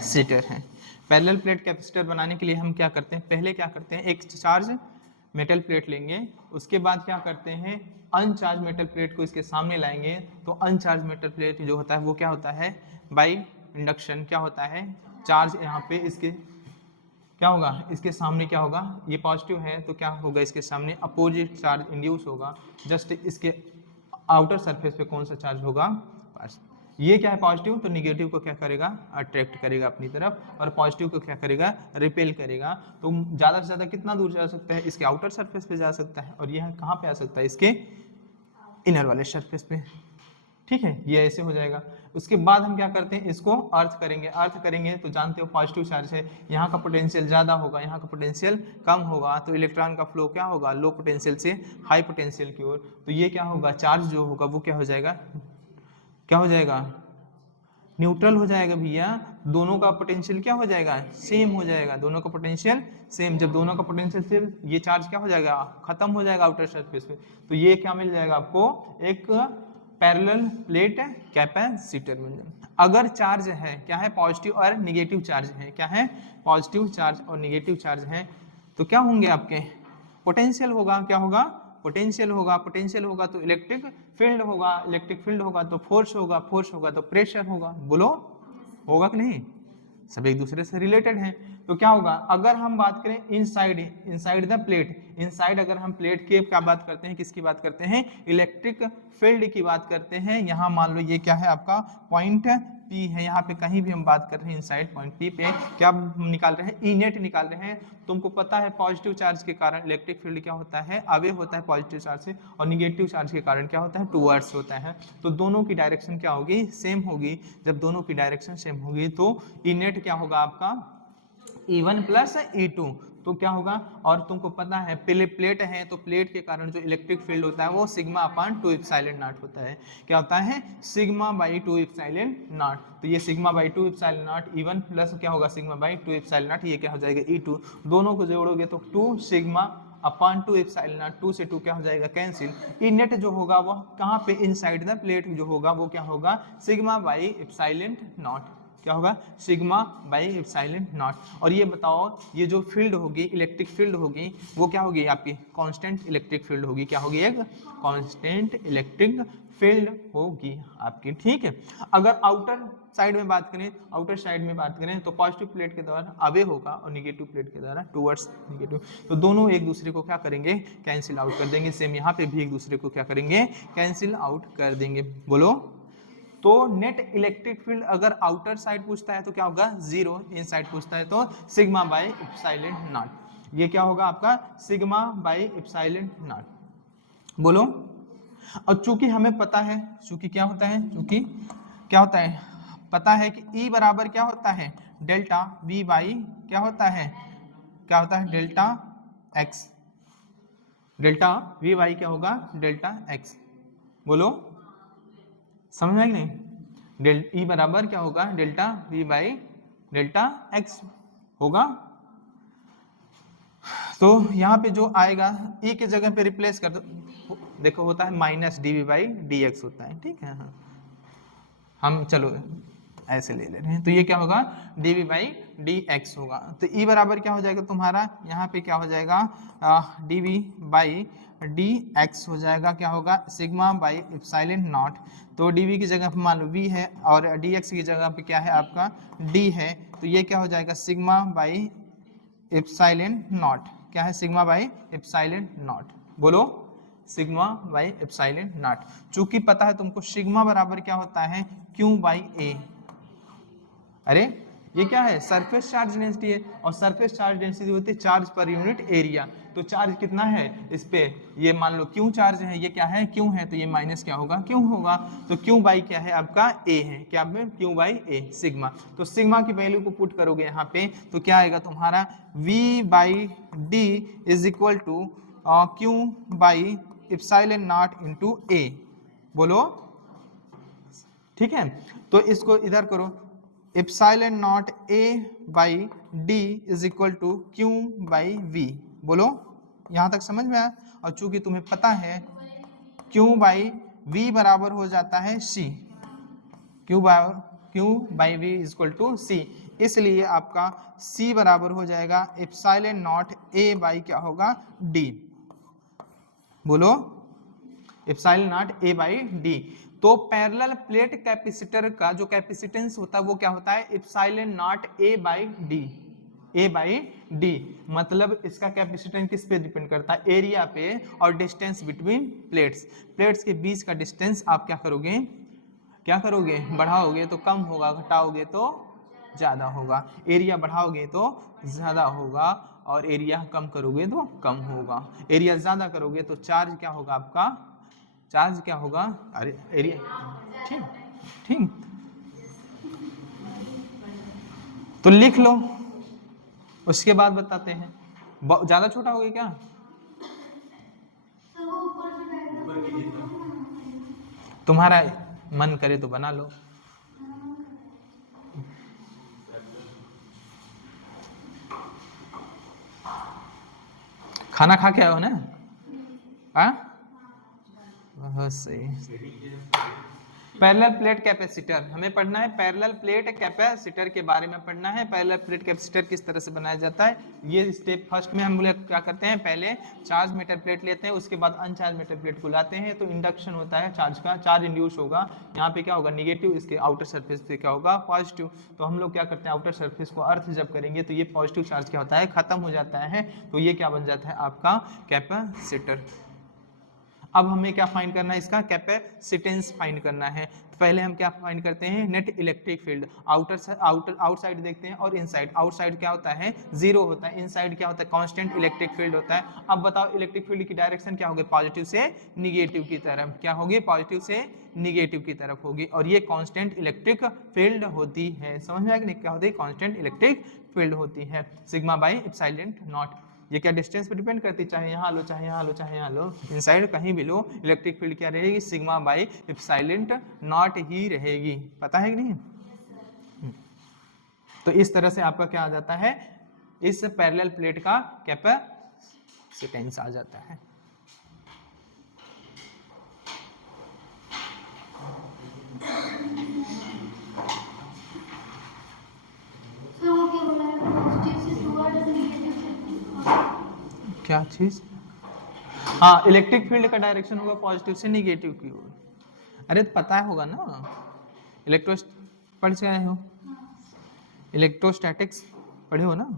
Capacitor है। Parallel plate capacitor बनाने के लिए हम क्या करते हैं, पहले क्या करते हैं, एक चार्ज मेटल प्लेट लेंगे, उसके बाद क्या करते हैं, अनचार्ज मेटल प्लेट को इसके सामने लाएंगे। तो अनचार्ज मेटल प्लेट जो होता है वो क्या होता है, बाई इंडक्शन क्या होता है, चार्ज यहाँ पे इसके क्या होगा, इसके सामने क्या होगा, ये पॉजिटिव है तो क्या होगा, इसके सामने अपोजिट चार्ज इंड्यूस होगा। जस्ट इसके आउटर सरफेस पे कौन सा चार्ज होगा, ये क्या है पॉजिटिव, तो निगेटिव को क्या करेगा, अट्रैक्ट करेगा अपनी तरफ, और पॉजिटिव को क्या करेगा, रिपेल करेगा। तो ज़्यादा से ज़्यादा कितना दूर जा सकता है, इसके आउटर सरफेस पे जा सकता है, और यह कहाँ पे आ सकता है, इसके इनर वाले सरफेस पे। ठीक है, ये ऐसे हो जाएगा। उसके बाद हम क्या करते हैं, इसको अर्थ करेंगे। अर्थ करेंगे तो जानते हो पॉजिटिव चार्ज है, यहाँ का पोटेंशियल ज़्यादा होगा, यहाँ का पोटेंशियल कम होगा, तो इलेक्ट्रॉन का फ्लो क्या होगा, लो पोटेंशियल से हाई पोटेंशियल की ओर। तो ये क्या होगा, चार्ज जो होगा वो क्या हो जाएगा, क्या हो जाएगा, न्यूट्रल हो जाएगा भैया। दोनों का पोटेंशियल क्या हो जाएगा, सेम हो जाएगा, दोनों का पोटेंशियल सेम। जब दोनों का पोटेंशियल सेम, ये चार्ज क्या हो जाएगा, खत्म हो जाएगा आउटर सरफेस पे। तो ये क्या मिल जाएगा आपको, एक पैरेलल प्लेट कैपेसिटर मिल जाएगा। अगर चार्ज है, क्या है, पॉजिटिव और निगेटिव चार्ज है, क्या है, पॉजिटिव चार्ज और निगेटिव चार्ज है, तो क्या होंगे आपके, पोटेंशियल होगा, क्या होगा, पोटेंशियल होगा। पोटेंशियल होगा तो इलेक्ट्रिक फील्ड होगा, इलेक्ट्रिक फील्ड होगा तो फोर्स होगा, फोर्स होगा तो प्रेशर होगा। बोलो होगा कि नहीं, सब एक दूसरे से रिलेटेड हैं। तो क्या होगा, अगर हम बात करें इनसाइड द प्लेट, इनसाइड अगर हम प्लेट के क्या बात करते हैं, किसकी बात करते हैं, इलेक्ट्रिक फील्ड की बात करते हैं। यहाँ मान लो ये क्या है आपका पॉइंट P है, यहाँ पे कहीं भी हम बात कर रहे हैं इनसाइड पॉइंट P पे क्या निकाल रहे हैं, ई नेट निकाल रहे हैं। तुमको पता है पॉजिटिव चार्ज के कारण इलेक्ट्रिक फील्ड क्या होता है, अवे होता है पॉजिटिव चार्ज से, और निगेटिव चार्ज के कारण क्या होता है, टूवर्ड्स होता है। तो दोनों की डायरेक्शन क्या होगी, सेम होगी। जब दोनों की डायरेक्शन सेम होगी तो ई नेट क्या होगा आपका, E1 प्लस E2। तो क्या होगा, और तुमको पता है प्लेट है तो प्लेट के कारण जो इलेक्ट्रिक फील्ड होता है वो सिग्मा अपान 2 एप्सिलॉन नॉट होता है। क्या होता है, सिग्मा बाई 2 एप्सिलॉन नॉट। तो ये sigma by 2 epsilon not E1 plus क्या होगा, सिग्मा बाई 2 एप्सिलॉन नॉट, ये क्या हो जाएगा E2। दोनों को जोड़ोगे तो 2 सिग्मा अपान 2 एप्सिलॉन नॉट, 2 से 2 क्या हो जाएगा, कैंसिल। ई नेट जो होगा वो कहाँ पे, इनसाइड द प्लेट जो होगा वो क्या होगा, सिग्मा बाई एप्सिलॉन नॉट, क्या होगा, सिग्मा बाई एप्सिलॉन नॉट। और ये बताओ, ये जो फील्ड होगी, इलेक्ट्रिक फील्ड होगी, वो क्या होगी आपकी, कांस्टेंट इलेक्ट्रिक फील्ड होगी। क्या होगी, एक कांस्टेंट इलेक्ट्रिक फील्ड होगी आपकी। ठीक है, अगर आउटर साइड में बात करें, आउटर साइड में बात करें तो पॉजिटिव प्लेट के द्वारा अवे होगा और निगेटिव प्लेट के द्वारा टुवर्ड्स निगेटिव। तो दोनों एक दूसरे को क्या करेंगे, कैंसिल आउट कर देंगे। सेम यहाँ पे भी एक दूसरे को क्या करेंगे, कैंसिल आउट कर देंगे। बोलो, तो नेट इलेक्ट्रिक फील्ड अगर आउटर साइड पूछता है तो क्या होगा, 0, इन साइड पूछता है तो सिग्मा बाई एप्सिलॉन नॉट। ये क्या होगा आपका, सिग्मा बाई एप्सिलॉन नॉट। बोलो, और चूंकि हमें पता है, चूंकि क्या होता है, चूंकि क्या होता है, पता है कि E बराबर क्या होता है, डेल्टा V बाई क्या होता है, क्या होता है, delta X। Delta V by क्या होगा, डेल्टा X। बोलो, समझ में आई नहीं, E बराबर क्या होगा, delta V by delta X होगा। तो यहाँ पे जो आएगा E के जगह पे रिप्लेस कर दो, देखो होता है माइनस dV बाई dx होता है। ठीक है, हाँ हम चलो ऐसे ले रहे हैं, तो ये क्या होगा, dV बाई dx होगा। तो E बराबर क्या हो जाएगा तुम्हारा, यहाँ पे क्या हो जाएगा, dV बाई dx हो जाएगा, क्या होगा, सिग्मा बाई एप्सिलॉन नॉट। तो dV की जगह पे मान लो V है और dx की जगह पे क्या है आपका d है, तो ये क्या हो जाएगा, सिग्मा बाई एप्सिलॉन नॉट। क्या है, सिग्मा बाई एप्सिलॉन नॉट। बोलो, सिग्मा बाई एप्सिलॉन नॉट। चूंकि पता है तुमको सिग्मा बराबर क्या होता है, Q बाई A। अरे ये क्या है, सरफेस चार्ज डेंसिटी है, और सरफेस चार्ज डेंसिटी होती है चार्ज पर यूनिट एरिया। तो चार्ज कितना है इस पे, ये मान लो Q चार्ज है, ये क्या है, Q है, तो ये माइनस क्या होगा, Q होगा। तो Q बाई क्या है आपका A है, क्या में Q बाई A सिग्मा। तो सिग्मा की वैल्यू को पुट करोगे यहाँ पे तो क्या आएगा तुम्हारा, V by D is equal to Q by epsilon not into A। बोलो, ठीक है, तो इसको इधर करो, epsilon not A by D is equal to Q by V। बोलो, यहाँ तक समझ में आया। और चूंकि तुम्हें पता है Q बाई V बराबर हो जाता है C, Q by V is equal to C। इसलिए आपका C बराबर हो जाएगा एप्सिलॉन नॉट A बाई क्या होगा D। बोलो epsilon not A by D। तो पैरेलल प्लेट कैपेसिटर का जो कैपेसिटेंस होता है वो क्या होता है epsilon not A by D। A by D मतलब इसका कैपेसिटेंस किस पे डिपेंड करता है एरिया पे और डिस्टेंस बिटवीन प्लेट्स। प्लेट्स के बीच का डिस्टेंस आप क्या करोगे बढ़ाओगे तो कम होगा, घटाओगे तो ज्यादा होगा। एरिया बढ़ाओगे तो ज्यादा होगा और एरिया कम करोगे तो कम होगा। एरिया ज्यादा करोगे तो चार्ज क्या होगा आपका, चार्ज क्या होगा, अरे एरिया ठीक ठीक तो लिख लो, उसके बाद बताते हैं। ज्यादा छोटा हो गया क्या, तुम्हारा मन करे तो बना लो। खाना खा के आए हो ना, बहुत सही। पैरेलल प्लेट कैपेसिटर हमें पढ़ना है, पैरेलल प्लेट कैपेसिटर के बारे में पढ़ना है। पैरेलल प्लेट कैपेसिटर किस तरह से बनाया जाता है, ये स्टेप फर्स्ट में हम लोग क्या करते हैं, पहले चार्ज मेटल प्लेट लेते हैं, उसके बाद अनचार्ज मेटल प्लेट को लाते हैं, तो इंडक्शन होता है चार्ज का, चार्ज इंड्यूस होगा। यहाँ पे क्या होगा निगेटिव, इसके आउटर सरफेस पे क्या होगा पॉजिटिव। तो हम लोग क्या करते हैं आउटर सरफेस को अर्थ जब करेंगे तो ये पॉजिटिव चार्ज क्या होता है खत्म हो जाता है, तो ये क्या बन जाता है आपका कैपेसिटर। अब हमें क्या फाइंड करना है, इसका कैपेसिटेंस फाइंड करना है। तो पहले हम क्या फाइंड करते हैं, नेट इलेक्ट्रिक फील्ड। आउटसाइड देखते हैं और इनसाइड। आउटसाइड क्या होता है जीरो होता है, इनसाइड क्या होता है कांस्टेंट इलेक्ट्रिक फील्ड होता है। अब बताओ इलेक्ट्रिक फील्ड की डायरेक्शन क्या होगी, पॉजिटिव से निगेटिव की तरफ, क्या होगी पॉजिटिव से निगेटिव की तरफ होगी, और ये कांस्टेंट इलेक्ट्रिक फील्ड होती है। समझ में आया कि नहीं, क्या होती है कांस्टेंट इलेक्ट्रिक फील्ड होती है, सिग्मा बाई एप्सिलॉन नॉट। ये क्या डिस्टेंस पे डिपेंड करती है, चाहे यहाँ लो चाहे यहाँ लो चाहे यहाँ लो, इनसाइड कहीं भी लो, इलेक्ट्रिक फील्ड क्या रहेगी सिग्मा बाई एप्सिलॉन नॉट ही रहेगी। पता है कि नहीं। तो इस तरह से आपका क्या आ जाता है, इस पैरेलल प्लेट का कैपेसिटेंस आ जाता है। क्या चीज, हाँ इलेक्ट्रिक फील्ड का डायरेक्शन होगा पॉजिटिव से निगेटिव की ओर। अरे तो पता होगा ना, इलेक्ट्रो पढ़ से आए हो, इलेक्ट्रोस्टैटिक्स पढ़े हो ना।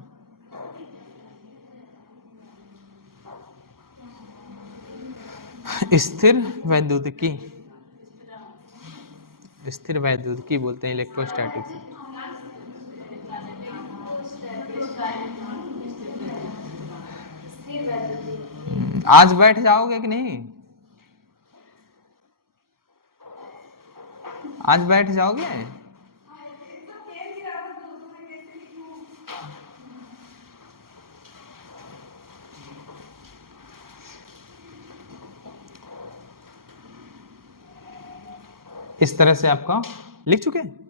स्थिर वैद्युतिकी, स्थिर वैद्युतिकी बोलते हैं इलेक्ट्रोस्टैटिक्स। आज बैठ जाओगे कि नहीं, आज बैठ जाओगे। इस तरह से आपका लिख चुके हैं,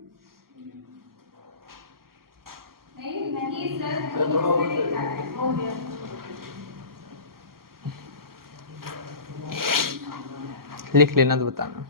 लिख लेना तो बताना।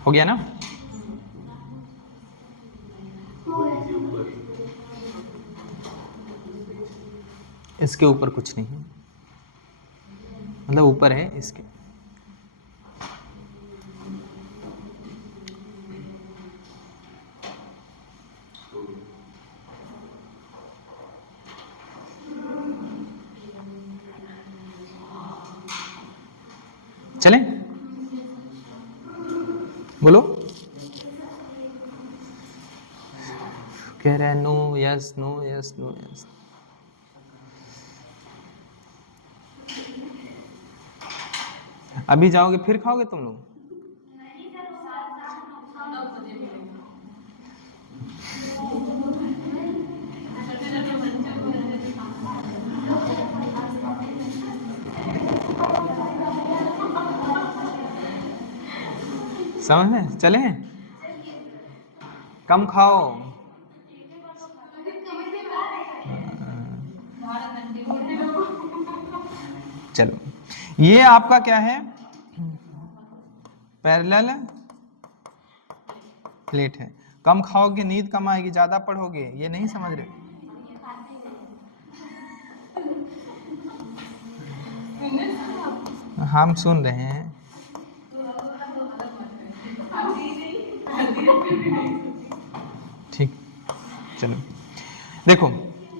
हो गया ना। इसके ऊपर कुछ नहीं है, मतलब ऊपर है इसके। चलें, बोलो। कह रहे हैं no yes no yes no yes. अभी जाओगे फिर खाओगे तुम लोग? समझ में चले? कम खाओ। चलो, ये आपका क्या है? पैरेलल प्लेट है। कम खाओगे नींद कम आएगी, ज्यादा पढ़ोगे, ये नहीं समझ रहे? हम सुन रहे हैं। ठीक, चलो देखो,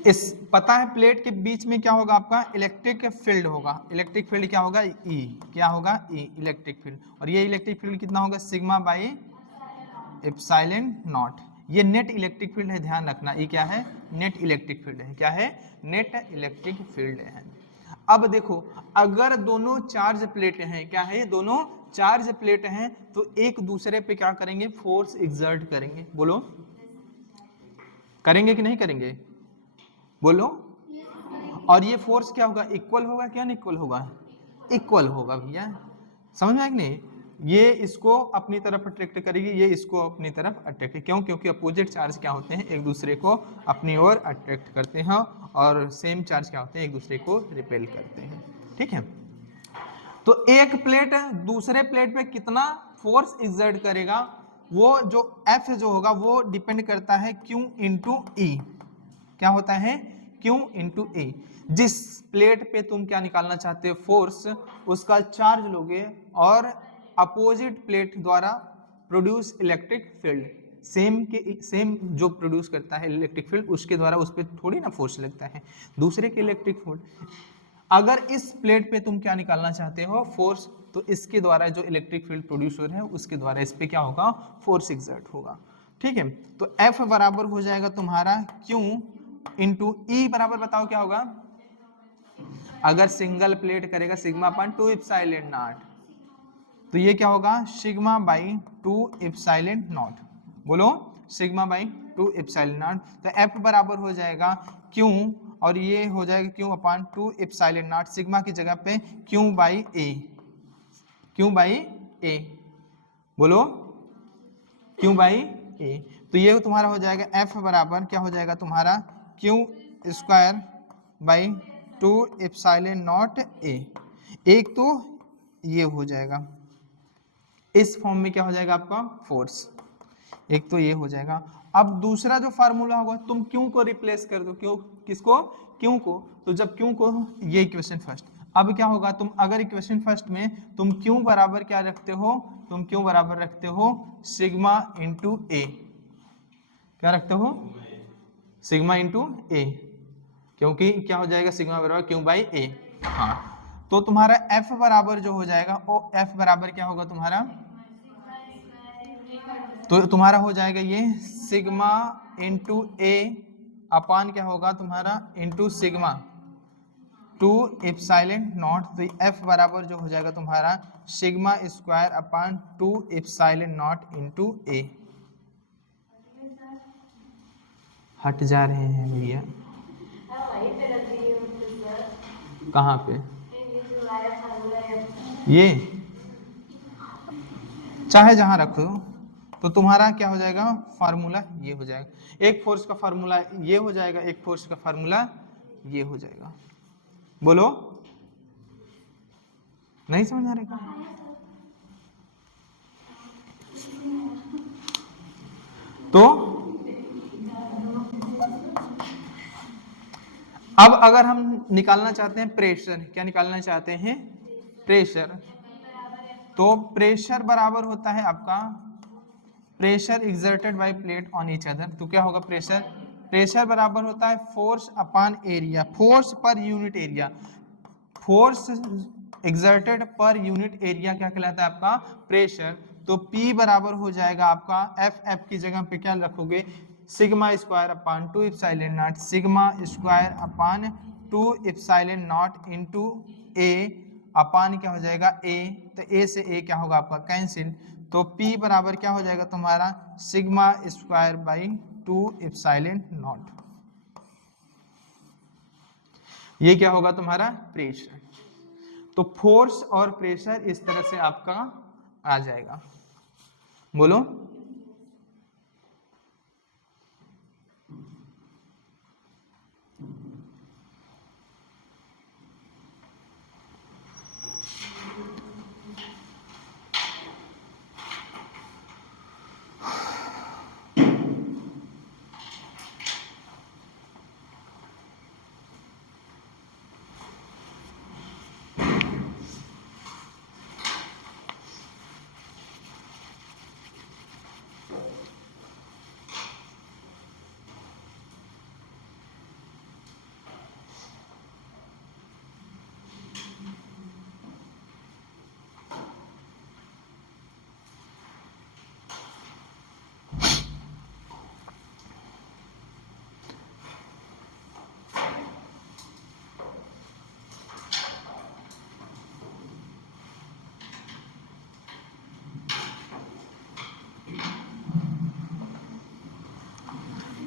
इस पता है प्लेट के बीच में क्या होगा आपका? इलेक्ट्रिक फील्ड होगा। इलेक्ट्रिक फील्ड क्या होगा? ई। क्या होगा? ई, इलेक्ट्रिक फील्ड। और ये इलेक्ट्रिक फील्ड कितना होगा? Sigma by epsilon not. ये नेट इलेक्ट्रिक फील्ड है, ध्यान रखना। ये क्या है? नेट इलेक्ट्रिक फील्ड है। क्या है? नेट इलेक्ट्रिक फील्ड है। अब देखो, अगर दोनों चार्ज प्लेट हैं, क्या है? दोनों चार्ज प्लेट हैं, तो एक दूसरे पे क्या करेंगे? फोर्स एग्जर्ट करेंगे। बोलो, करेंगे कि नहीं करेंगे? बोलो। और ये फोर्स क्या होगा? इक्वल होगा क्या इक्वल होगा? इक्वल होगा भैया। समझ में आया कि नहीं? ये इसको अपनी तरफ अट्रैक्ट करेगी, ये इसको अपनी तरफ अट्रैक्ट। क्यों? क्योंकि अपोजिट चार्ज क्या होते हैं? एक दूसरे को अपनी ओर अट्रैक्ट करते हैं, और सेम चार्ज क्या होते हैं? एक दूसरे को रिपेल करते हैं। ठीक है, तो एक प्लेट दूसरे प्लेट पे कितना फोर्स एग्जर्ट करेगा, वो जो F जो होगा वो डिपेंड करता है Q इंटू ई। क्या होता है? Q इंटू ई। जिस प्लेट पे तुम क्या निकालना चाहते हो? फोर्स, उसका चार्ज लोगे, और अपोजिट प्लेट द्वारा प्रोड्यूस इलेक्ट्रिक फील्ड, सेम जो प्रोड्यूस करता है इलेक्ट्रिक फील्ड, उसके द्वारा उस पर थोड़ी ना फोर्स लगता है, दूसरे के इलेक्ट्रिक फील्ड। अगर इस प्लेट पे तुम क्या निकालना चाहते हो? फोर्स, तो इसके द्वारा जो इलेक्ट्रिक फील्ड प्रोड्यूस हो रहा है, उसके द्वारा इस पे क्या होगा? फोर्स एग्जर्ट होगा। ठीक है, तो F बराबर हो जाएगा तुम्हारा Q इंटू ई बराबर, बताओ क्या होगा? अगर सिंगल प्लेट करेगा सिग्मा अपन 2 एप्सिलॉन नॉट, तो ये क्या होगा? Sigma by 2 epsilon not. बोलो, सिग्मा बाई 2 एप्सिलॉन नॉट। तो F बराबर हो जाएगा Q, और ये हो जाएगा Q अपान 2 एप्सिलॉन नॉट, सिग्मा की जगह पे Q by A। Q by A, बोलो, Q बाई A। तो ये तुम्हारा हो जाएगा F बराबर क्या हो जाएगा तुम्हारा? Q square by 2 epsilon not A। एक तो ये हो जाएगा, इस फॉर्म में क्या हो जाएगा आपका? फोर्स। एक तो ये हो जाएगा। अब दूसरा जो फार्मूला होगा, तुम Q को रिप्लेस कर दो। क्यों? किसको? Q को। तो जब Q को, ये इक्वेशन फर्स्ट। अब क्या होगा? तुम अगर इक्वेशन फर्स्ट में तुम Q बराबर क्या रखते हो? तुम Q बराबर रखते हो सिग्मा इंटू A। क्या रखते हो? सिग्मा इंटू A, क्योंकि क्या हो जाएगा? सिग्मा बराबर Q बाई A। हाँ, तो तुम्हारा F बराबर जो हो जाएगा, वो F बराबर क्या होगा तुम्हारा? तो तुम्हारा हो जाएगा ये सिग्मा इंटू A अपान क्या होगा तुम्हारा? Into sigma 2 epsilon not. तो F बराबर जो हो जाएगा तुम्हारा sigma square upon 2 epsilon not into A। हट जा रहे हैं भैया, कहाँ पे? ये चाहे जहां रखो, तो तुम्हारा क्या हो जाएगा? फार्मूला ये हो जाएगा। एक फोर्स का फार्मूला ये हो जाएगा, एक फोर्स का फार्मूला ये हो जाएगा। बोलो, नहीं समझ आ रहा? तो अब अगर हम निकालना चाहते हैं प्रेशर, क्या निकालना चाहते हैं? प्रेशर। तो प्रेशर बराबर होता है आपका pressure exerted by plate on each other. तो क्या होगा? प्रेशर बराबर होता है फोर्स अपान area, force per unit area. Force exerted per unit area क्या कहलाता है? आपका प्रेशर। तो P बराबर हो जाएगा आपका F की जगह पे क्या रखोगे? Sigma square upon 2 epsilon naught, sigma square upon 2 epsilon not into A upon क्या हो जाएगा ए, तो ए से ए क्या होगा आपका कैंसिल, तो P बराबर क्या हो जाएगा तुम्हारा sigma square by 2 epsilon not. ये क्या होगा तुम्हारा प्रेशर। तो फोर्स और प्रेशर इस तरह से आपका आ जाएगा। बोलो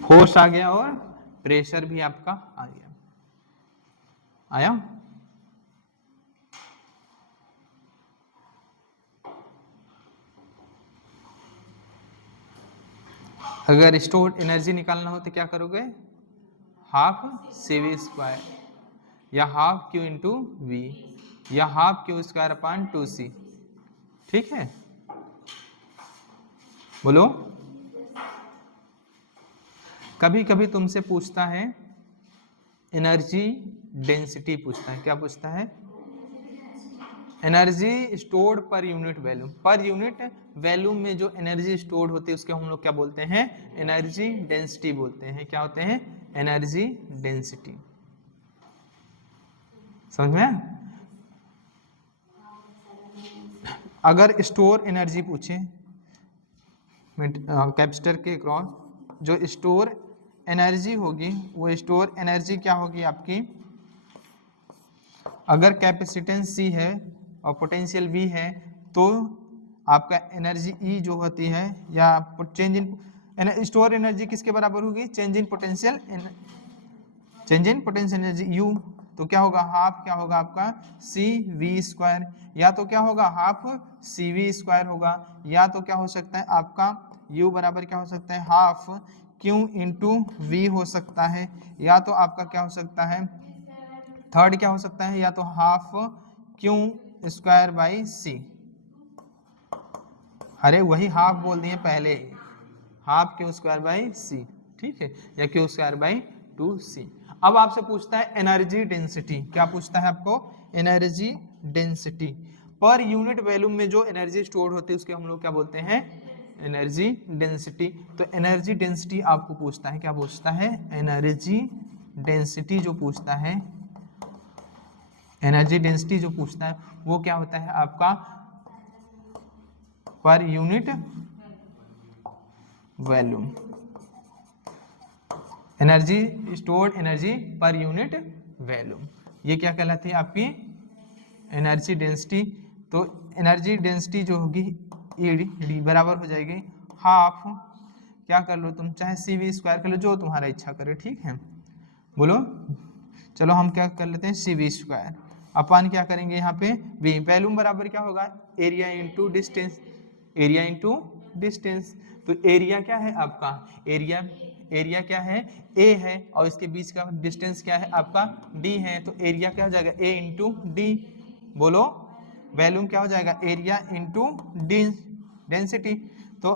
फोर्स आ गया और प्रेशर भी आपका आ गया, आया। अगर स्टोर एनर्जी निकालना हो तो क्या करोगे, हाफ CV स्क्वायर या हाफ Q इंटू वी या half Q square upon 2C, ठीक है। बोलो कभी कभी तुमसे पूछता है एनर्जी डेंसिटी, पूछता है क्या पूछता है, energy stored per unit volume, per unit volume में जो एनर्जी स्टोर्ड होती है उसके हम लोग क्या बोलते हैं, एनर्जी डेंसिटी बोलते हैं। क्या होते हैं, एनर्जी डेंसिटी। समझ में। अगर स्टोर एनर्जी पूछे कैपेसिटर के क्रॉस, जो स्टोर एनर्जी होगी वो स्टोर एनर्जी क्या होगी आपकी, अगर कैपेसिटेंस C है और पोटेंशियल V है तो आपका एनर्जी E जो होती है या चेंज इन स्टोर एनर्जी किसके बराबर होगी, change in potential energy U, तो क्या होगा हाफ क्या होगा आपका CV स्क्वायर, या तो क्या होगा हाफ CV स्क्वायर होगा, या तो क्या हो सकता है आपका U बराबर क्या हो सकता है हाफ Q इंटू V हो सकता है, या तो आपका क्या हो सकता है थर्ड क्या हो सकता है, या तो half Q square by C, अरे वही हाफ बोल दिए पहले, half Q square by C, ठीक है, या Q स्क्वायर बाई 2C। अब आपसे पूछता है एनर्जी डेंसिटी, क्या पूछता है आपको, energy density, per unit volume में जो एनर्जी स्टोर होती है उसके हम लोग क्या बोलते हैं, एनर्जी डेंसिटी। तो एनर्जी डेंसिटी आपको पूछता है, क्या पूछता है, एनर्जी डेंसिटी जो पूछता है, एनर्जी डेंसिटी जो पूछता है वो क्या होता है आपका per unit volume, energy stored energy per unit volume, ये क्या कहलाती है आपकी एनर्जी डेंसिटी। तो एनर्जी डेंसिटी जो होगी डी बराबर हो जाएगी हाफ, क्या कर लो तुम, चाहे CV स्क्वायर कर लो, जो तुम्हारा इच्छा करे, ठीक है। बोलो चलो हम क्या कर लेते हैं CV स्क्वायर अपन क्या करेंगे यहाँ पे V, वॉल्यूम बराबर क्या होगा area into distance, area into distance. तो एरिया क्या है आपका, एरिया क्या है A है और इसके बीच का डिस्टेंस क्या है आपका D है, तो एरिया क्या हो जाएगा A इंटू D। बोलो वॉल्यूम क्या हो जाएगा एरिया इंटू डेंसिटी, तो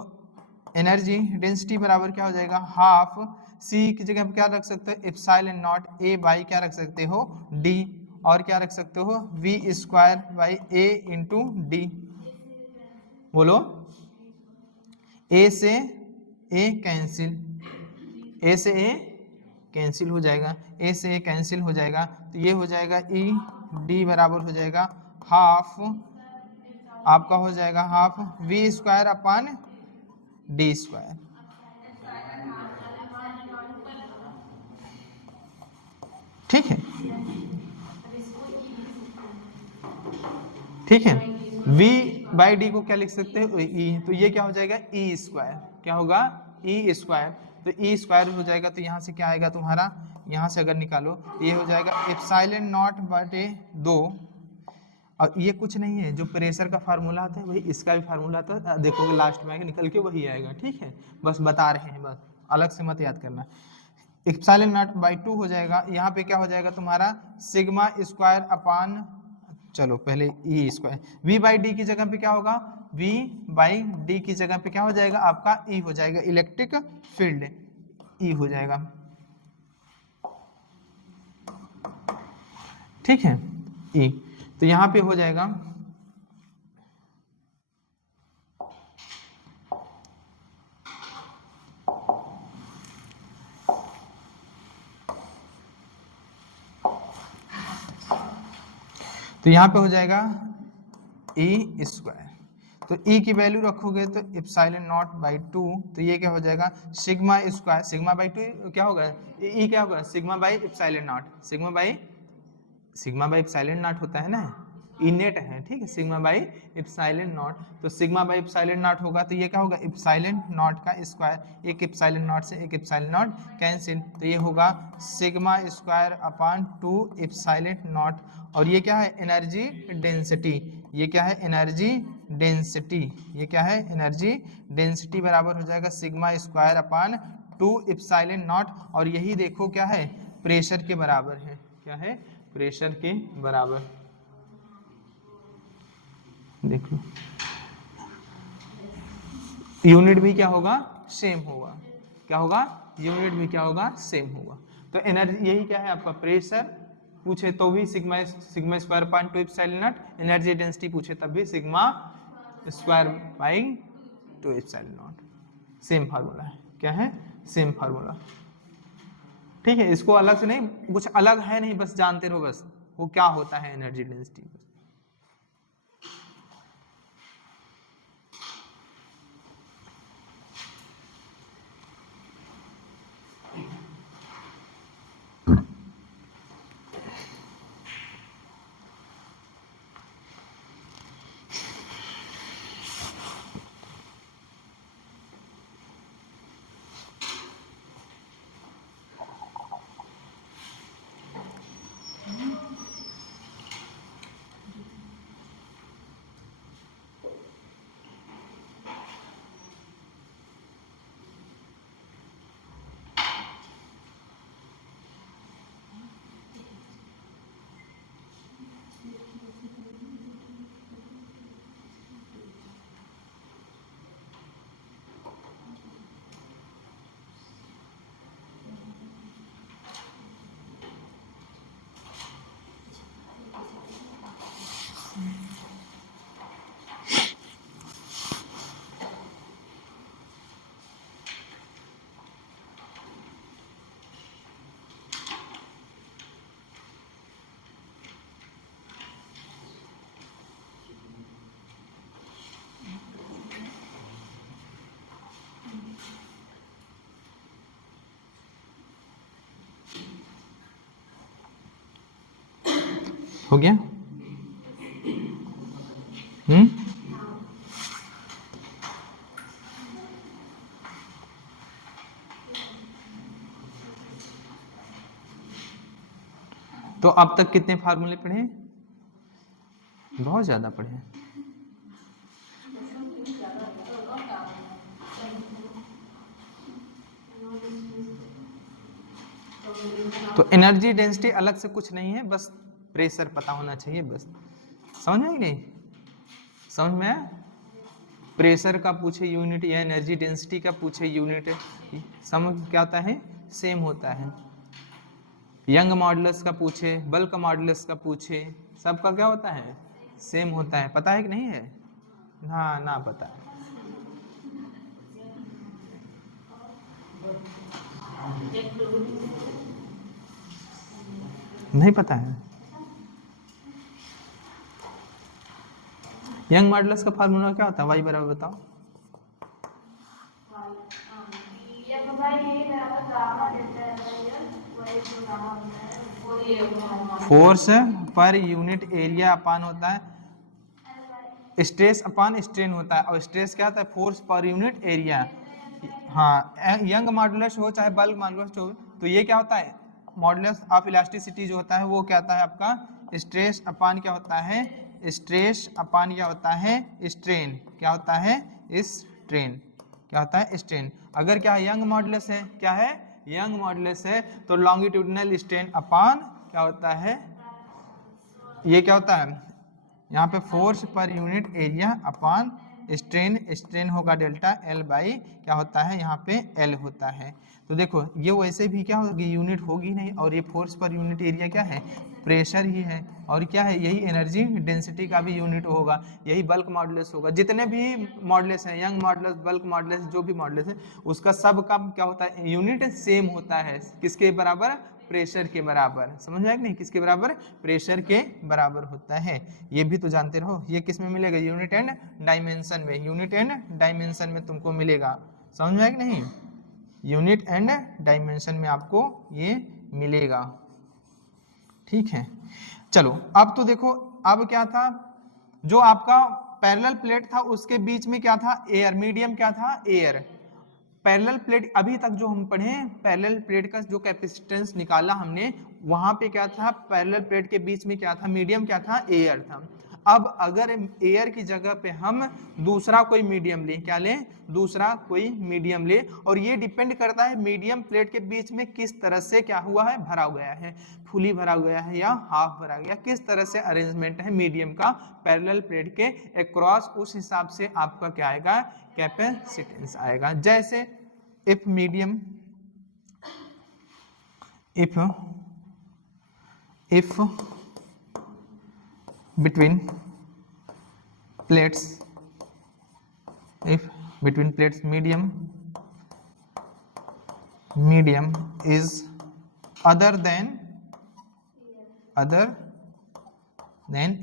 एनर्जी डेंसिटी बराबर क्या हो जाएगा हाफ C की जगह पे क्या रख सकते हो एप्सिलॉन नॉट A बाई क्या रख सकते हो D, और क्या रख सकते हो V square by A into D। बोलो A से A कैंसिल, A से A कैंसिल हो जाएगा, A से A कैंसिल हो जाएगा, तो ये हो जाएगा E D बराबर हो जाएगा हाफ, आपका हो जाएगा half V square upon D square. ठीक है, ठीक है। v बाई डी को क्या लिख सकते हैं, ई, तो ये क्या हो जाएगा ई स्क्वायर, क्या होगा ई स्क्वायर, तो ई स्क्वायर हो जाएगा, तो यहाँ से क्या आएगा तुम्हारा, यहाँ से अगर निकालो ये हो जाएगा एप्सिलॉन नॉट बटे 2, और ये कुछ नहीं है, जो प्रेशर का फार्मूला आता है वही इसका भी फार्मूला आता है, देखोगे लास्ट में निकल के वही आएगा, ठीक है, बस बता रहे हैं, बस अलग से मत याद करना। एप्सिलॉन नॉट बाई 2 हो जाएगा, यहाँ पे क्या हो जाएगा तुम्हारा सिग्मा स्क्वायर अपान, चलो पहले E square, we by D की जगह पे क्या होगा, वी बाई डी की जगह पे क्या हो जाएगा आपका ई हो जाएगा, इलेक्ट्रिक फील्ड ई हो जाएगा, ठीक है ई, तो यहाँ पे हो जाएगा तो यहाँ पे हो जाएगा ई स्क्वायर, तो ई की वैल्यू रखोगे तो एप्सिलॉन नॉट बाई 2, तो ये क्या हो जाएगा सिग्मा स्क्वायर, सिग्मा बाई 2 क्या होगा, ई क्या होगा sigma by epsilon naught, sigma by epsilon not होता है ना, ई नेट है, ठीक है, सिग्मा बाई एप्सिलॉन नॉट, तो सिग्मा बाई एप्सिलॉन नॉट होगा, तो ये क्या होगा एप्सिलॉन नॉट का स्क्वायर, एक एप्सिलॉन नॉट से एक एप्सिलॉन नॉट कैंसिल, तो ये होगा sigma square upon 2 epsilon not, और ये क्या है एनर्जी डेंसिटी, ये क्या है एनर्जी डेंसिटी, ये क्या है एनर्जी डेंसिटी बराबर हो जाएगा sigma square upon 2 epsilon not, और यही देखो क्या है प्रेशर के बराबर है, क्या है प्रेशर के बराबर, देख लो यूनिट भी क्या होगा सेम होगा, क्या होगा यूनिट भी क्या होगा सेम होगा, तो एनर्जी यही क्या है आपका प्रेशर पूछे तो भी sigma square point 2 epsilon not, energy density पूछे तब भी sigma square by 2 epsilon not, same formula है, क्या है सेम फार्मूला, ठीक है, इसको अलग से नहीं, कुछ अलग है नहीं, बस जानते रहो बस वो क्या होता है एनर्जी डेंसिटी। हो गया, तो अब तक कितने फार्मूले पढ़े, बहुत ज्यादा पढ़े, तो एनर्जी डेंसिटी अलग से कुछ नहीं है, बस प्रेशर पता होना चाहिए, बस समझ में गई, समझ में आया, प्रेशर का पूछे यूनिट या एनर्जी डेंसिटी का पूछे यूनिट, समझ क्या होता है सेम होता है, यंग मॉडुलस का पूछे बल्क मॉडुलस का पूछे सबका क्या होता है सेम होता है, पता है कि नहीं है, हाँ ना पता है, नहीं पता है, यंग मॉडुलस का फार्मूला क्या होता है, वाई बराबर बताओ, फोर्स पर यूनिट एरिया अपान होता है स्ट्रेस अपान स्ट्रेन होता है, और स्ट्रेस क्या होता है? Force per unit area. हाँ, यंग मॉडुलस हो चाहे बल्क मॉडुलस हो, तो ये क्या होता है? मॉडुलस ऑफ इलास्टिसिटी जो होता है वो क्या होता है आपका? स्ट्रेस अपान क्या होता है? स्ट्रेस अपान क्या होता है? स्ट्रेन। क्या होता है? स्ट्रेन। क्या होता है? स्ट्रेन। अगर क्या यंग मॉडुलस है, क्या है? यंग मॉडुलस है, तो लॉन्गिट्यूडिनल स्ट्रेन अपान क्या होता है? ये क्या होता है? यहाँ पे फोर्स पर यूनिट एरिया अपान स्ट्रेन। स्ट्रेन होगा डेल्टा एल बाई क्या होता है? यहाँ पे एल होता है। तो देखो ये वैसे भी क्या होगी? यूनिट होगी नहीं, और ये फोर्स पर यूनिट एरिया क्या है? प्रेशर ही है। और क्या है? यही एनर्जी डेंसिटी का भी यूनिट होगा, यही बल्क मॉडुलस होगा। जितने भी मॉडुलस हैं, यंग मॉडुलस, बल्क मॉडुलस, जो भी मॉडुलस है, उसका सब का क्या होता है? यूनिट सेम होता है। किसके बराबर? प्रेशर के बराबर। समझ में आया कि नहीं? किसके बराबर? प्रेशर के बराबर होता है। ये भी तो जानते रहो। ये किस में मिलेगा? यूनिट एंड डायमेंशन में। यूनिट एंड डायमेंशन में तुमको मिलेगा। समझ में आया कि नहीं? यूनिट एंड डायमेंशन में आपको ये मिलेगा। ठीक है, चलो अब तो देखो, अब क्या था? जो आपका पैरेलल प्लेट था उसके बीच में क्या था? एयर। मीडियम क्या था? एयर। पैरेलल प्लेट, अभी तक जो हम पढ़े पैरेलल प्लेट का जो कैपेसिटेंस निकाला हमने, वहां पे क्या था? पैरेलल प्लेट के बीच में क्या था? मीडियम क्या था? एयर था। अब अगर एयर की जगह पे हम दूसरा कोई मीडियम लें, क्या लें? दूसरा कोई मीडियम ले, और ये डिपेंड करता है मीडियम प्लेट के बीच में किस तरह से क्या हुआ है? भरा गया है। फुली भरा गया है या हाफ भरा गया, किस तरह से अरेंजमेंट है मीडियम का पैरेलल प्लेट के अक्रॉस, उस हिसाब से आपका क्या आएगा? कैपेसिटेंस आएगा। जैसे if medium if between plates, if between plates medium is other than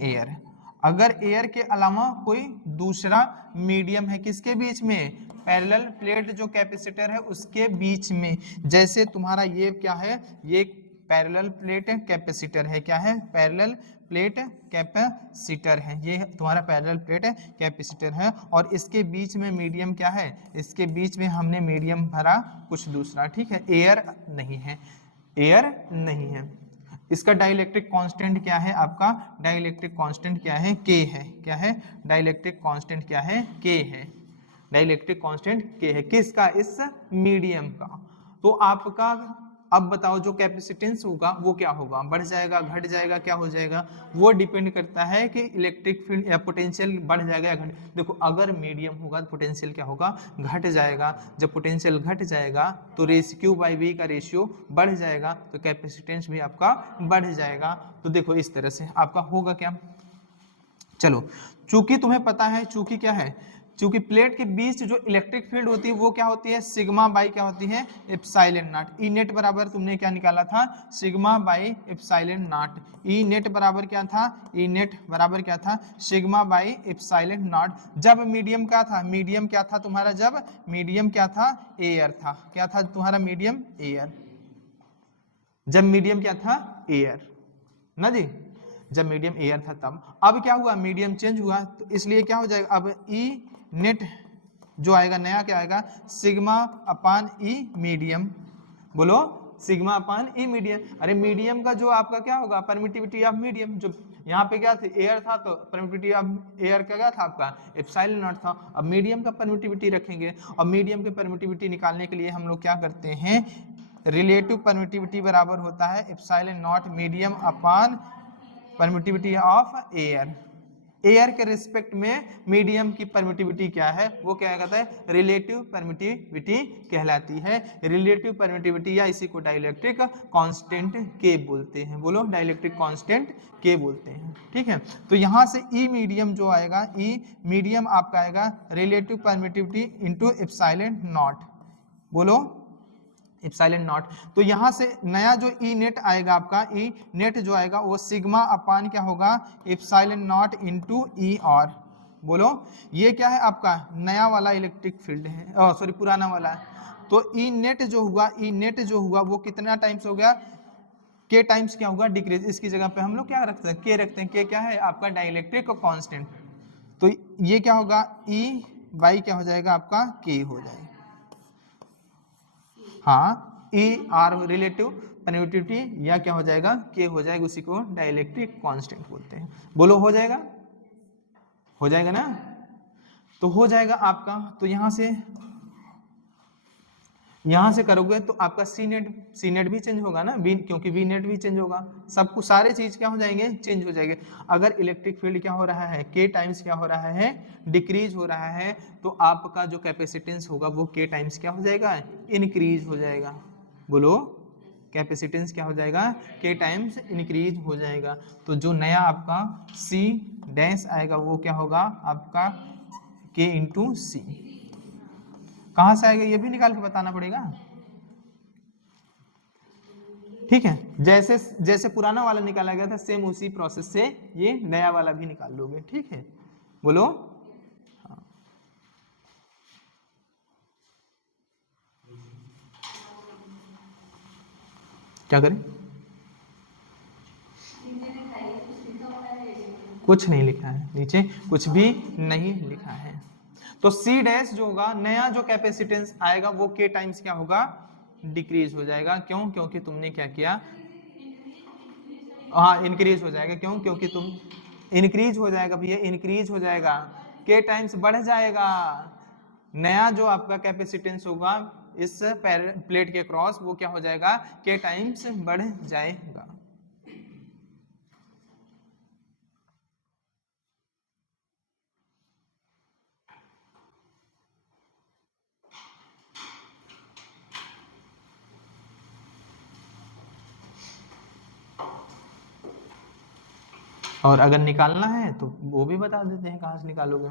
air. अगर एयर के अलावा कोई दूसरा मीडियम है किसके बीच में? पैरेलल प्लेट जो कैपेसिटर है उसके बीच में। जैसे तुम्हारा ये क्या है? ये पैरेलल प्लेट कैपेसिटर है। क्या है? पैरेलल प्लेट कैपेसिटर है। ये तुम्हारा पैरेलल प्लेट कैपेसिटर है, और इसके बीच में मीडियम क्या है? इसके बीच में हमने मीडियम भरा कुछ दूसरा। ठीक है, एयर नहीं है, एयर नहीं है। इसका डाइलेक्ट्रिक कांस्टेंट क्या है? आपका डाइलेक्ट्रिक कांस्टेंट क्या है? के है। क्या है? डाइलेक्ट्रिक कांस्टेंट क्या है? के है। डाइलेक्ट्रिक कांस्टेंट के है। किसका? इस मीडियम का। तो आपका अब बताओ जो कैपेसिटेंस होगा वो क्या होगा? बढ़ जाएगा, घट जाएगा, क्या हो जाएगा? वो डिपेंड करता है कि इलेक्ट्रिक फील्ड या पोटेंशियल बढ़ जाएगा या घट। देखो अगर मीडियम होगा तो पोटेंशियल क्या होगा? घट जाएगा। जब पोटेंशियल घट जाएगा तो Q बाई V का रेशियो बढ़ जाएगा, तो कैपेसिटेंस भी आपका बढ़ जाएगा। तो देखो इस तरह से आपका होगा क्या? चलो, चूंकि तुम्हें पता है, चूंकि क्या है? चूंकि प्लेट के बीच जो इलेक्ट्रिक फील्ड होती है वो क्या होती है? सिग्मा बाई क्या होती है? Epsilon naught. ई नेट बराबर तुमने क्या निकाला था? Sigma by epsilon naught. E net बराबर क्या था? ई नेट बराबर क्या था? Sigma by epsilon not. जब मीडियम क्या था? मीडियम क्या था तुम्हारा? जब मीडियम क्या था? एयर था। क्या था तुम्हारा? Medium air. जब मीडियम क्या था? एयर ना जी। जब मीडियम एयर था तब। अब क्या हुआ? मीडियम चेंज हुआ, तो इसलिए क्या हो जाएगा? अब ई नेट जो आएगा नया क्या आएगा? सिग्मा अपान ई मीडियम। बोलो, सिग्मा अपान ई मीडियम। अरे मीडियम का जो आपका क्या होगा? Permittivity of medium. जो यहाँ पे क्या था? एयर था, तो परमिटिविटी ऑफ एयर का क्या था आपका? एप्सिलॉन नॉट था। अब मीडियम का परमिटिविटी रखेंगे, और मीडियम की परमिटिविटी निकालने के लिए हम लोग क्या करते हैं? रिलेटिव परमिटिविटी बराबर होता है epsilon not medium upon permittivity of air. Air के रिस्पेक्ट में मीडियम की परमिटिविटी क्या है? वो क्या कहता है? रिलेटिव परमिटिविटी कहलाती है। रिलेटिव परमिटिविटी या इसी को डाइलेक्ट्रिक कांस्टेंट के बोलते हैं। बोलो, डाइलेक्ट्रिक कांस्टेंट के बोलते हैं। ठीक है, तो यहाँ से ई मीडियम जो आएगा, ई मीडियम आपका आएगा relative permittivity into epsilon not. बोलो, एप्सिलॉन नॉट। तो यहाँ से नया जो ई नेट आएगा आपका, ई नेट जो आएगा वो सिग्मा अपान क्या होगा? Epsilon not into E R. बोलो, ये क्या है आपका? नया वाला इलेक्ट्रिक फील्ड है, सॉरी पुराना वाला है। तो ई नेट जो हुआ, ई नेट जो हुआ वो कितना टाइम्स हो गया? के टाइम्स क्या होगा डिक्रीज, इसकी जगह पे हम लोग क्या रखते हैं के रखते हैं, के क्या है आपका डाइलेक्ट्रिक कांस्टेंट, तो ये क्या होगा ई बाई क्या हो जाएगा आपका के हो जाएगा, हाँ ई आर रिलेटिव परमिटिविटी या क्या हो जाएगा के हो जाएगा, उसी को डाइलेक्ट्रिक कांस्टेंट बोलते हैं। बोलो हो जाएगा, हो जाएगा ना, तो हो जाएगा आपका, तो यहां से करोगे तो आपका सी नेट भी चेंज होगा ना, क्योंकि वी नेट भी चेंज होगा, सब कुछ सारे चीज क्या हो जाएंगे चेंज हो जाएंगे। अगर इलेक्ट्रिक फील्ड क्या हो रहा है के टाइम्स क्या हो रहा है डिक्रीज हो रहा है, तो आपका जो कैपेसिटेंस होगा वो के टाइम्स क्या हो जाएगा इंक्रीज हो जाएगा। बोलो कैपेसिटेंस क्या हो जाएगा के टाइम्स इंक्रीज हो जाएगा। तो जो नया आपका सी डैश आएगा वो क्या होगा आपका के इंटू सी। कहां से आएगा ये भी निकाल के बताना पड़ेगा, ठीक है। जैसे जैसे पुराना वाला निकाला गया था सेम उसी प्रोसेस से ये नया वाला भी निकाल लोगे, ठीक है। बोलो हाँ। क्या करें, कुछ नहीं लिखा है नीचे, कुछ भी नहीं लिखा है। तो सी डैश जो होगा नया जो कैपेसिटेंस आएगा वो के टाइम्स क्या होगा डिक्रीज हो जाएगा। क्यों, क्योंकि तुमने क्या किया, हाँ इंक्रीज हो जाएगा। क्यों, क्योंकि तुम इंक्रीज हो जाएगा भैया, इंक्रीज हो जाएगा, के टाइम्स बढ़ जाएगा। नया जो आपका कैपेसिटेंस होगा इस प्लेट के क्रॉस वो क्या हो जाएगा के टाइम्स बढ़ जाएगा। और अगर निकालना है तो वो भी बता देते हैं कहां से निकालोगे।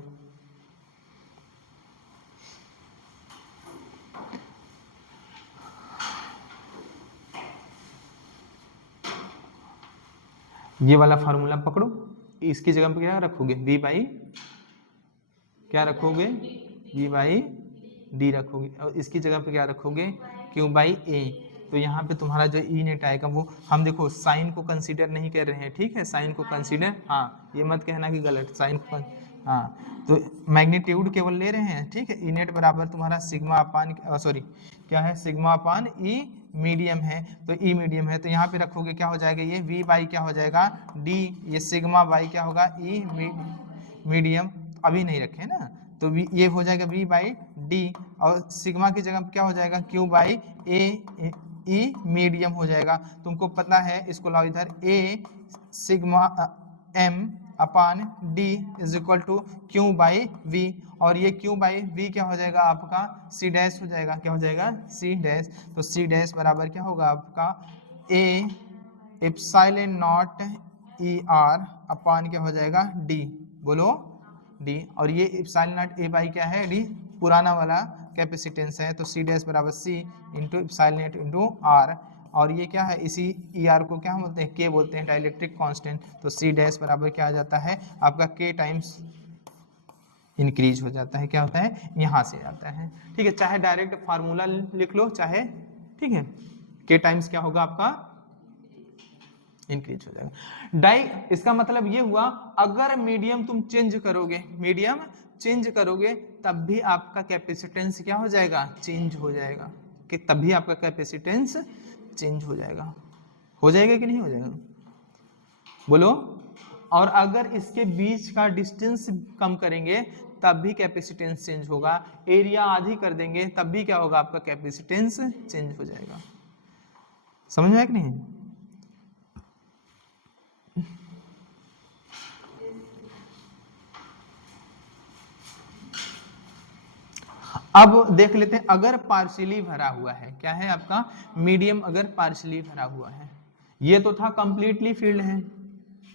ये वाला फार्मूला पकड़ो, इसकी जगह पे क्या रखोगे v बाई क्या रखोगे v बाई डी रखोगे, और इसकी जगह पे क्या रखोगे q बाई ए। तो यहाँ पे तुम्हारा जो ई नेट आएगा वो हम देखो साइन को कंसीडर नहीं कर रहे हैं, ठीक है, साइन को कंसीडर, हाँ ये मत कहना कि गलत, साइन को हाँ, तो मैग्नीट्यूड केवल ले रहे हैं, ठीक है। ई नेट बराबर तुम्हारा सिग्मा अपान सॉरी क्या है सिग्मा अपान ई मीडियम है, तो ई मीडियम है तो यहाँ पे रखोगे क्या हो जाएगा ये v बाई क्या हो जाएगा डी, ये सिग्मा बाई क्या होगा ई मीडियम, अभी नहीं रखे ना, तो ये हो जाएगा v बाई डी, और सिग्मा की जगह क्या हो जाएगा q by A E medium हो जाएगा। तुमको पता है इसको लाओ इधर, A sigma M upon D is equal to Q by V, और ये क्यू बाई वी क्या हो जाएगा आपका सी डैश हो जाएगा, क्या हो जाएगा सी डैश। तो सी डैश बराबर क्या होगा आपका A epsilon naught E R upon क्या हो जाएगा डी, बोलो डी, और ये एप्सिलॉन नॉट ए बाई क्या है डी, पुराना वाला कैपेसिटेंस है, तो सी डैश बराबर C into epsilon not into R, और ये क्या है इसी ई आर को क्या बोलते हैं के बोलते हैं डाइलेक्ट्रिक कांस्टेंट, तो सी डैश बराबर क्या आ जाता है आपका के टाइम्स इंक्रीज हो जाता है, क्या होता है यहाँ से आता है, ठीक है। चाहे डायरेक्ट फार्मूला लिख लो चाहे, ठीक है, के टाइम्स क्या होगा आपका इंक्रीज हो जाएगा। डाई इसका मतलब ये हुआ अगर मीडियम तुम चेंज करोगे, मीडियम चेंज करोगे तब भी आपका कैपेसिटेंस क्या हो जाएगा चेंज हो जाएगा, कि तब भी आपका कैपेसिटेंस चेंज हो जाएगा, हो जाएगा कि नहीं हो जाएगा बोलो। और अगर इसके बीच का डिस्टेंस कम करेंगे तब भी कैपेसिटेंस चेंज होगा, एरिया आधी कर देंगे तब भी क्या होगा आपका कैपेसिटेंस चेंज हो जाएगा। समझ में आया कि नहीं? अब देख लेते हैं अगर पार्शियली भरा हुआ है, क्या है आपका मीडियम अगर पार्शियली भरा हुआ है, ये तो था कंप्लीटली फील्ड है,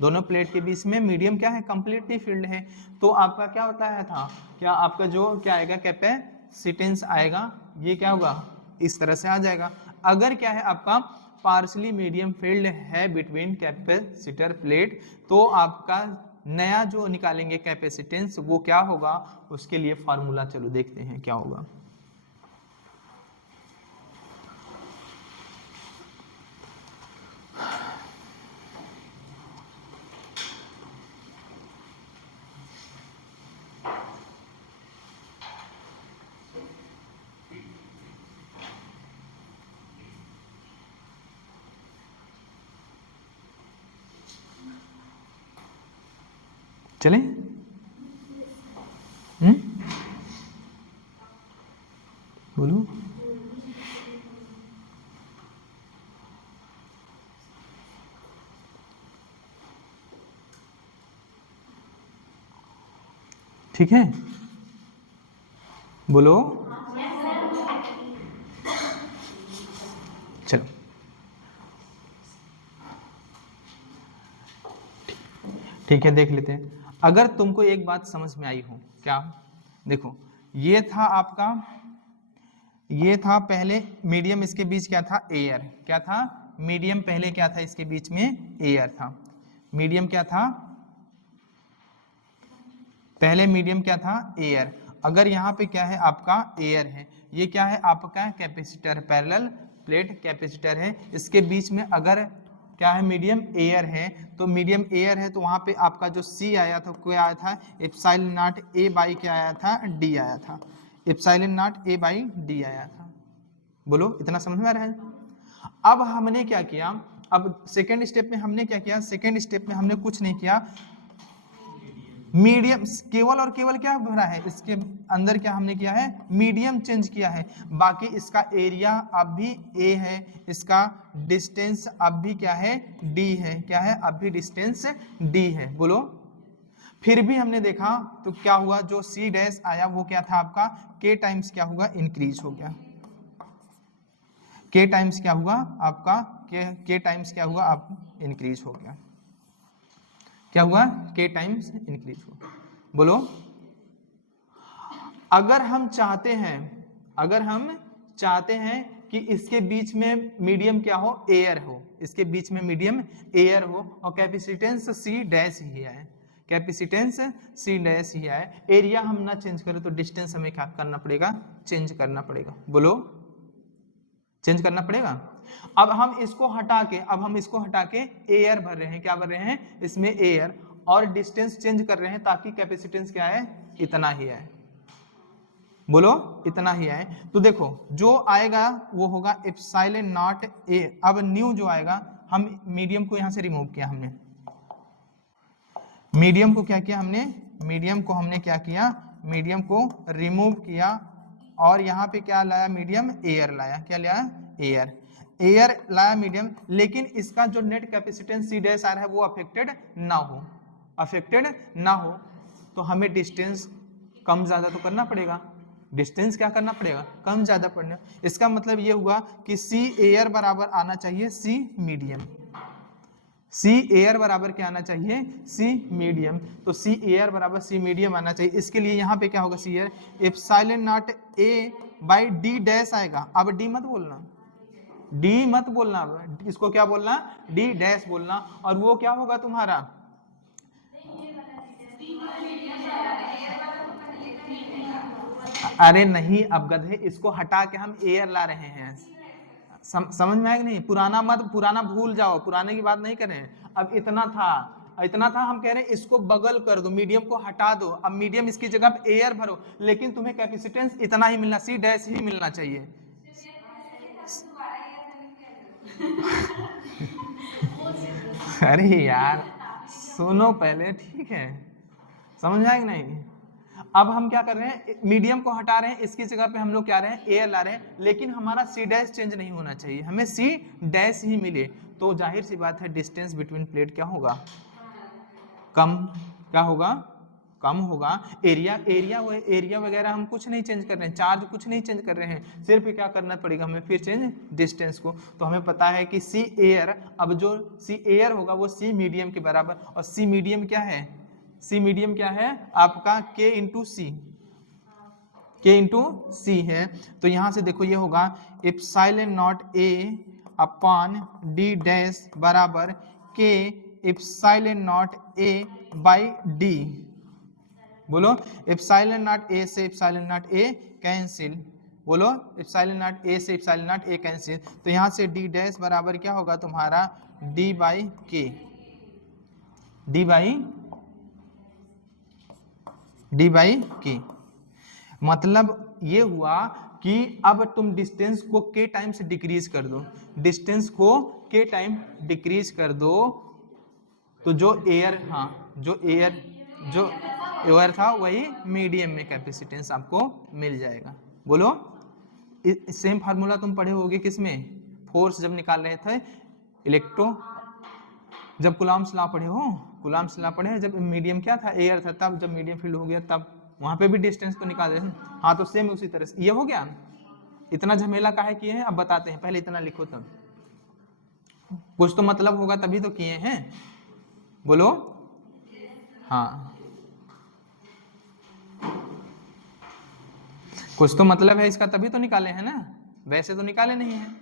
दोनों प्लेट के बीच में मीडियम क्या है कंप्लीटली फील्ड है, तो आपका क्या होता है था क्या आपका जो क्या आएगा कैपेसिटेंस आएगा ये क्या होगा इस तरह से आ जाएगा। अगर क्या है आपका पार्शियली मीडियम फील्ड है बिटवीन कैपेसिटर प्लेट, तो आपका नया जो निकालेंगे कैपेसिटेंस वो क्या होगा, उसके लिए फॉर्मूला चलो देखते हैं क्या होगा। चलें? बोलो। ठीक है, बोलो। चलो, ठीक है, देख लेते हैं। अगर तुमको एक बात समझ में आई हो, क्या? देखो, ये था आपका, ये था पहले मीडियम, इसके बीच क्या था? एयर। क्या था? मीडियम पहले क्या था? इसके बीच में एयर था। मीडियम क्या था? पहले मीडियम क्या था? एयर। अगर यहाँ पे क्या है? आपका एयर है। ये क्या है? आपका कैपेसिटर, पैरेलल प्लेट कैपेसिटर है। इसके बीच में अगर क्या है? मीडियम एयर है। तो मीडियम एयर है तो वहां पे आपका जो सी आया था, क्या आया था? एप्सिलॉन नॉट ए बाई क्या आया था? डी आया था। Epsilon naught A by D आया था। बोलो, इतना समझ में आ रहा है? अब हमने क्या किया? अब सेकेंड स्टेप में हमने क्या किया? सेकेंड स्टेप में हमने कुछ नहीं किया, मीडियम केवल और केवल क्या भरा है इसके अंदर? क्या हमने किया है? मीडियम चेंज किया है। बाकी इसका एरिया अब भी ए है, इसका डिस्टेंस अब भी क्या है? डी है। क्या है? अब भी डिस्टेंस डी है। बोलो। फिर भी हमने देखा तो क्या हुआ? जो सी डैश आया वो क्या था आपका? के टाइम्स क्या हुआ? इंक्रीज हो गया। के टाइम्स क्या हुआ आपका? के टाइम्स क्या हुआ? आप इंक्रीज हो गया। क्या हुआ? के टाइम्स इंक्रीज हुआ। बोलो। अगर हम चाहते हैं, अगर हम चाहते हैं कि इसके बीच में मीडियम क्या हो? एयर हो। इसके बीच में मीडियम एयर हो और कैपेसिटेंस सी डैश ही है, कैपेसिटेंस सी डैश ही है, एरिया हम ना चेंज करें तो डिस्टेंस हमें क्या करना पड़ेगा? चेंज करना पड़ेगा। बोलो, चेंज करना पड़ेगा। अब हम इसको हटा के, अब हम इसको हटा के एयर भर रहे हैं। क्या भर रहे हैं? इसमें एयर, और डिस्टेंस चेंज कर रहे हैं ताकि कैपेसिटेंस क्या है? इतना ही है। बोलो, इतना ही है। तो देखो, जो आएगा वो होगा एप्सिलॉन नॉट ए। अब न्यू जो आएगा, हम मीडियम को यहां से रिमूव किया हमने। मीडियम को क्या किया हमने? मीडियम को हमने क्या किया? मीडियम को रिमूव किया और यहाँ पे क्या लाया? मीडियम एयर लाया। क्या लाया? एयर। एयर लाया मीडियम, लेकिन इसका जो नेट कैपेसिटेंस सी डैश आ रहा है वो अफेक्टेड ना हो, अफेक्टेड ना हो तो हमें डिस्टेंस कम ज्यादा तो करना पड़ेगा। डिस्टेंस क्या करना पड़ेगा? कम ज्यादा पड़ना। इसका मतलब ये हुआ कि सी एयर बराबर आना चाहिए सी मीडियम। सी एयर बराबर क्या आना चाहिए? सी मीडियम। तो सी एयर बराबर सी मीडियम आना चाहिए। इसके लिए यहाँ पे क्या होगा? C air epsilon naught A by D dash आएगा। अब डी मत बोलना, डी मत बोलना, अब इसको क्या बोलना? डी डैश बोलना। और वो क्या होगा तुम्हारा? अरे नहीं, अब गधे, इसको हटा के हम एयर ला रहे हैं। समझ में आएगा नहीं? पुराना मत, पुराना भूल जाओ, पुराने की बात नहीं करें। अब इतना था, इतना था, हम कह रहे हैं इसको बगल कर दो, मीडियम को हटा दो, अब मीडियम इसकी जगह पे एयर भरो, लेकिन तुम्हें कैपेसिटेंस इतना ही मिलना, सी डैश ही मिलना चाहिए। अरे यार सुनो पहले, ठीक है? समझ में आएगा नहीं? अब हम क्या कर रहे हैं? मीडियम को हटा रहे हैं, इसकी जगह पे हम लोग क्या रहे हैं? एयर ला रहे हैं, लेकिन हमारा सी डैश चेंज नहीं होना चाहिए, हमें सी डैश ही मिले। तो जाहिर सी बात है डिस्टेंस बिटवीन प्लेट क्या होगा? कम। क्या होगा? कम होगा। एरिया, एरिया वगैरह हम कुछ नहीं चेंज कर रहे हैं, चार्ज कुछ नहीं चेंज कर रहे हैं, सिर्फ क्या करना पड़ेगा हमें? फिर चेंज डिस्टेंस को। तो हमें पता है कि सी एयर, अब जो सी एयर होगा वो सी मीडियम के बराबर, और सी मीडियम क्या है? सी मीडियम क्या है आपका? के इंटू सी, के इंटू सी है। तो यहां से देखो ये होगा एप्सिलॉन नॉट ए अपॉन डी डैश बराबर के epsilon naught A by D. बोलो, एप्सिलॉन नॉट ए से एप्सिलॉन नॉट ए कैंसिल। बोलो, एप्सिलॉन नॉट ए से एप्सिलॉन नॉट ए कैंसिल। तो यहां से डी डैश बराबर क्या होगा तुम्हारा? डी बाई के, डी बाई के। मतलब ये हुआ कि अब तुम डिस्टेंस को के टाइम्स डिक्रीज कर दो, डिस्टेंस को के टाइम डिक्रीज कर दो, तो जो एयर, हाँ जो एयर जो एयर था वही मीडियम में कैपेसिटेंस आपको मिल जाएगा। बोलो, सेम फार्मूला तुम पढ़े होगे किसमें, फोर्स जब निकाल रहे थे इलेक्ट्रो, जब कूलॉम्स लॉ पढ़े हो, कूलॉम्स लॉ पढ़े, जब मीडियम क्या था, एयर था, तब जब मीडियम फील्ड हो गया तब वहां पे भी डिस्टेंस तो निकाल रहे हैं। हाँ तो सेम उसी तरह से ये हो गया। इतना झमेला काहे किए हैं अब बताते हैं, पहले इतना लिखो तब कुछ तो मतलब होगा तभी तो किए हैं। बोलो हाँ, कुछ तो मतलब है इसका तभी तो निकाले हैं ना, वैसे तो निकाले नहीं है।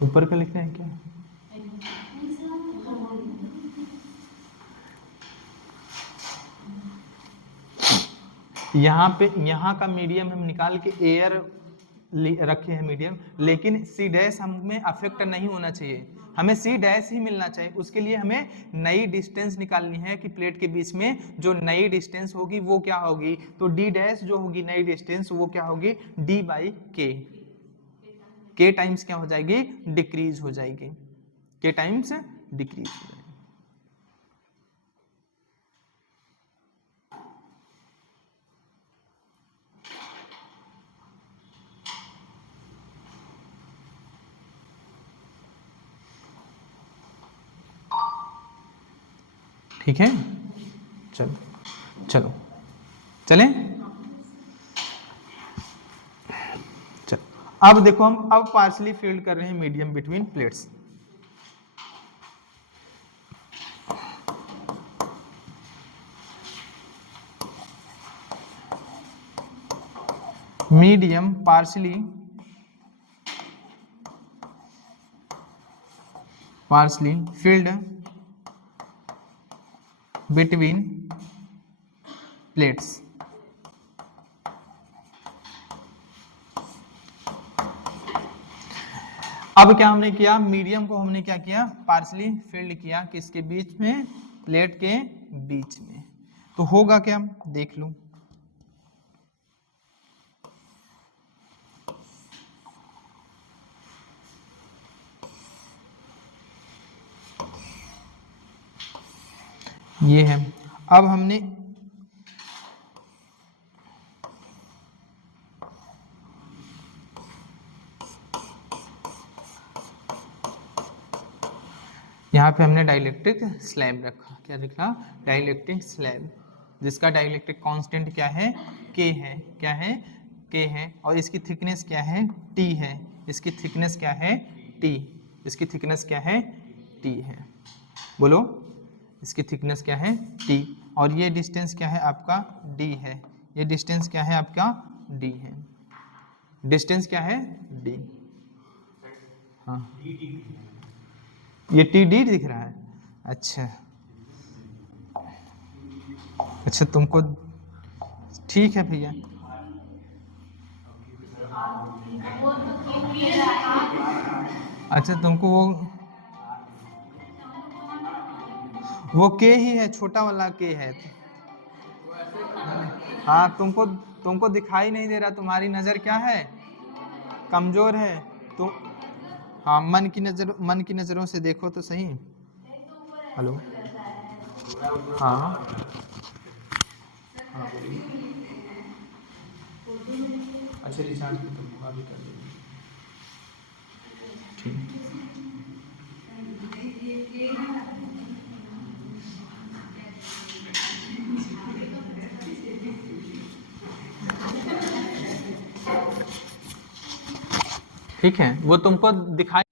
ऊपर का लिखना है क्या, यहाँ पे, यहाँ का मीडियम हम निकाल के एयर रखे हैं मीडियम, लेकिन सी डैश हमें अफेक्ट नहीं होना चाहिए, हमें सी डैश ही मिलना चाहिए। उसके लिए हमें नई डिस्टेंस निकालनी है कि प्लेट के बीच में जो नई डिस्टेंस होगी वो क्या होगी, तो डी डैश जो होगी नई डिस्टेंस वो क्या होगी, डी बाई के टाइम्स क्या हो जाएगी, डिक्रीज हो जाएगी, के टाइम्स डिक्रीज हो जाएगी। ठीक है, चलो चलो चलें। चलो अब देखो, हम अब पार्शली फील्ड कर रहे हैं medium between plates. Medium partially filled between plates। अब क्या हमने किया, मीडियम को हमने क्या किया, पार्शली फिल्ड किया किसके बीच में, प्लेट के बीच में। तो होगा क्या, देख लो, ये है। अब हमने यहाँ पे हमने डाइलेक्ट्रिक स्लैब रखा, क्या लिखा, डाइलेक्ट्रिक स्लैब, जिसका डाइलेक्ट्रिक कांस्टेंट क्या है, के है, क्या है, के है, और इसकी थिकनेस क्या है, टी है, इसकी थिकनेस क्या है, टी, इसकी थिकनेस क्या है, टी है। बोलो, इसकी थिकनेस क्या है, टी, और ये डिस्टेंस क्या है आपका, डी है, ये डिस्टेंस क्या है आपका, डी है, डिस्टेंस क्या है, डी, हाँ ये टी डी दिख रहा है, अच्छा अच्छा, तुमको ठीक है भैया, अच्छा तुमको वो के ही है, छोटा वाला के है, हाँ तुमको दिखाई नहीं दे रहा, तुम्हारी नजर क्या है, कमजोर है, तो हाँ मन की नजरों से देखो तो सही। हेलो, हाँ हाँ अच्छा, रिचार्ज तो अभी कर देंगे, ठीक। ठीक है, वो तुमको दिखाई